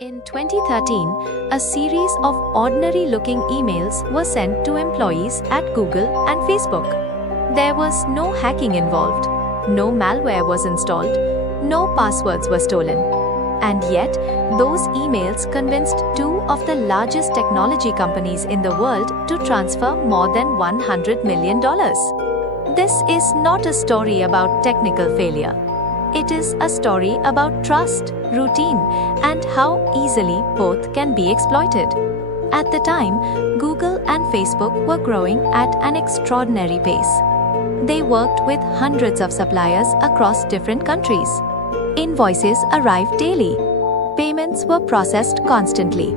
In 2013, a series of ordinary-looking emails were sent to employees at Google and Facebook. There was no hacking involved, no malware was installed, no passwords were stolen. And yet, those emails convinced two of the largest technology companies in the world to transfer more than $100 million. This is not a story about technical failure. It is a story about trust, routine, and how easily both can be exploited. At the time, Google and Facebook were growing at an extraordinary pace. They worked with hundreds of suppliers across different countries. Invoices arrived daily. Payments were processed constantly.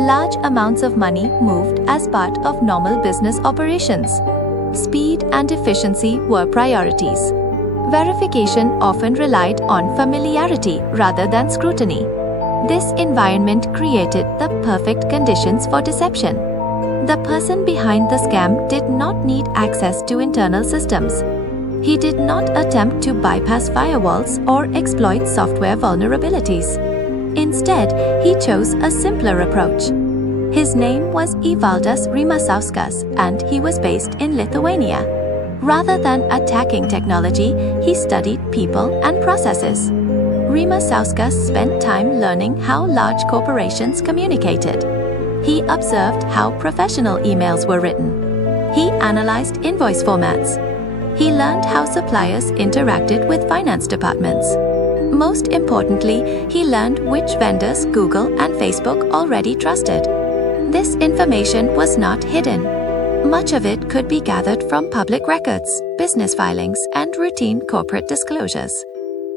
Large amounts of money moved as part of normal business operations. Speed and efficiency were priorities. Verification often relied on familiarity rather than scrutiny. This environment created the perfect conditions for deception. The person behind the scam did not need access to internal systems. He did not attempt to bypass firewalls or exploit software vulnerabilities. Instead, he chose a simpler approach. His name was Evaldas Rimasauskas, and he was based in Lithuania. Rather than attacking technology, he studied people and processes. Rimasauskas spent time learning how large corporations communicated. He observed how professional emails were written. He analyzed invoice formats. He learned how suppliers interacted with finance departments. Most importantly, he learned which vendors Google and Facebook already trusted. This information was not hidden. Much of it could be gathered from public records, business filings, and routine corporate disclosures.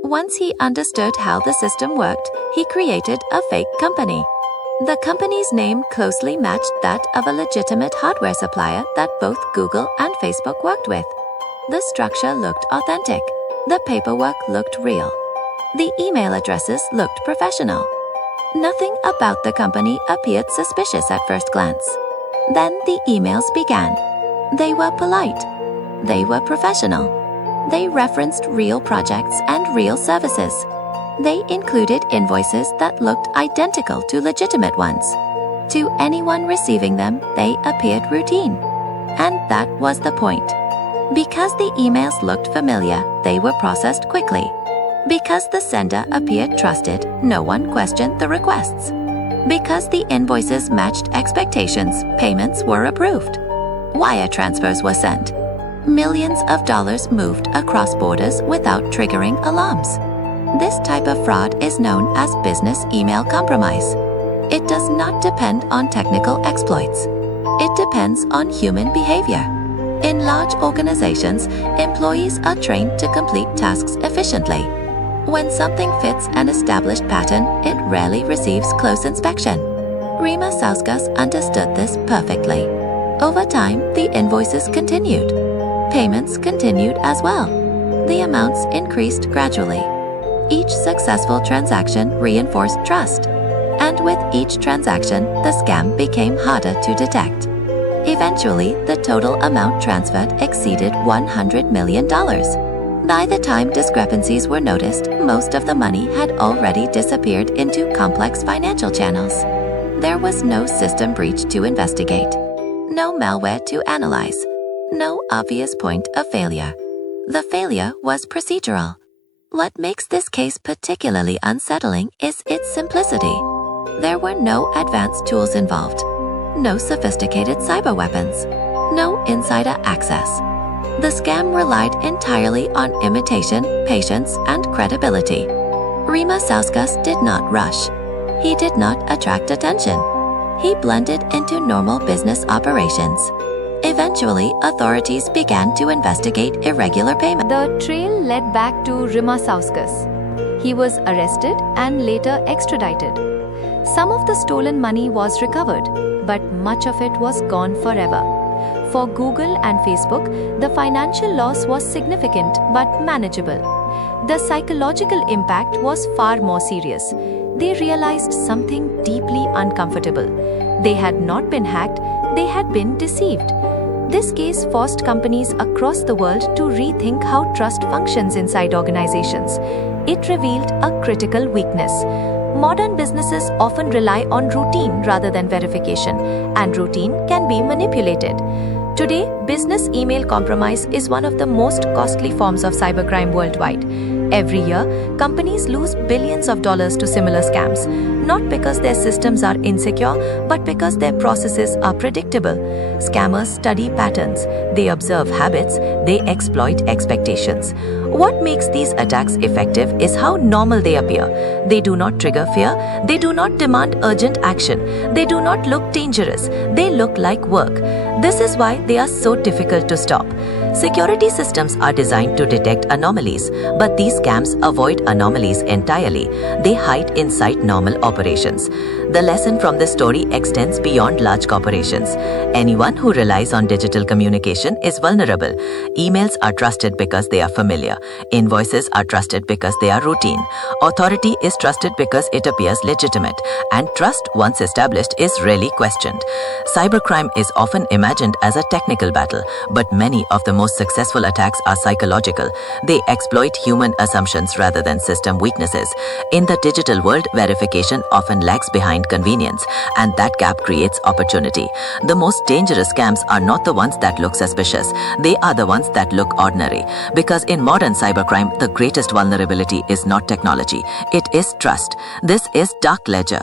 Once he understood how the system worked, he created a fake company. The company's name closely matched that of a legitimate hardware supplier that both Google and Facebook worked with. The structure looked authentic. The paperwork looked real. The email addresses looked professional. Nothing about the company appeared suspicious at first glance. Then the emails began. They were polite. They were professional. They referenced real projects and real services. They included invoices that looked identical to legitimate ones. To anyone receiving them, they appeared routine. And that was the point. Because the emails looked familiar, they were processed quickly. Because the sender appeared trusted, no one questioned the requests. Because the invoices matched expectations, payments were approved. Wire transfers were sent. Millions of dollars moved across borders without triggering alarms. This type of fraud is known as business email compromise. It does not depend on technical exploits. It depends on human behavior. In large organizations, employees are trained to complete tasks efficiently. When something fits an established pattern, it rarely receives close inspection. Rimasauskas understood this perfectly. Over time, the invoices continued. Payments continued as well. The amounts increased gradually. Each successful transaction reinforced trust. And with each transaction, the scam became harder to detect. Eventually, the total amount transferred exceeded $100 million. By the time discrepancies were noticed, most of the money had already disappeared into complex financial channels. There was no system breach to investigate, no malware to analyze, no obvious point of failure. The failure was procedural. What makes this case particularly unsettling is its simplicity. There were no advanced tools involved, no sophisticated cyber weapons, no insider access. The scam relied entirely on imitation, patience, and credibility. Rimasauskas did not rush. He did not attract attention. He blended into normal business operations. Eventually, authorities began to investigate irregular payments. The trail led back to Rimasauskas. He was arrested and later extradited. Some of the stolen money was recovered, but much of it was gone forever. For Google and Facebook, the financial loss was significant but manageable. The psychological impact was far more serious. They realized something deeply uncomfortable. They had not been hacked, they had been deceived. This case forced companies across the world to rethink how trust functions inside organizations. It revealed a critical weakness. Modern businesses often rely on routine rather than verification, and routine can be manipulated. Today, business email compromise is one of the most costly forms of cybercrime worldwide. Every year, companies lose billions of dollars to similar scams, not because their systems are insecure, but because their processes are predictable. Scammers study patterns, they observe habits, they exploit expectations. What makes these attacks effective is how normal they appear. They do not trigger fear, they do not demand urgent action, they do not look dangerous, they look like work. This is why they are so difficult to stop. Security systems are designed to detect anomalies, but these scams avoid anomalies entirely. They hide inside normal operations. The lesson from this story extends beyond large corporations. Anyone who relies on digital communication is vulnerable. Emails are trusted because they are familiar. Invoices are trusted because they are routine. Authority is trusted because it appears legitimate. And trust, once established, is rarely questioned. Cybercrime is often imagined as a technical battle, but many of the most successful attacks are psychological. They exploit human assumptions rather than system weaknesses. In the digital world, verification often lags behind convenience, and that gap creates opportunity. The most dangerous scams are not the ones that look suspicious. They are the ones that look ordinary. Because in modern cybercrime, the greatest vulnerability is not technology. It is trust. This is Dark Ledger.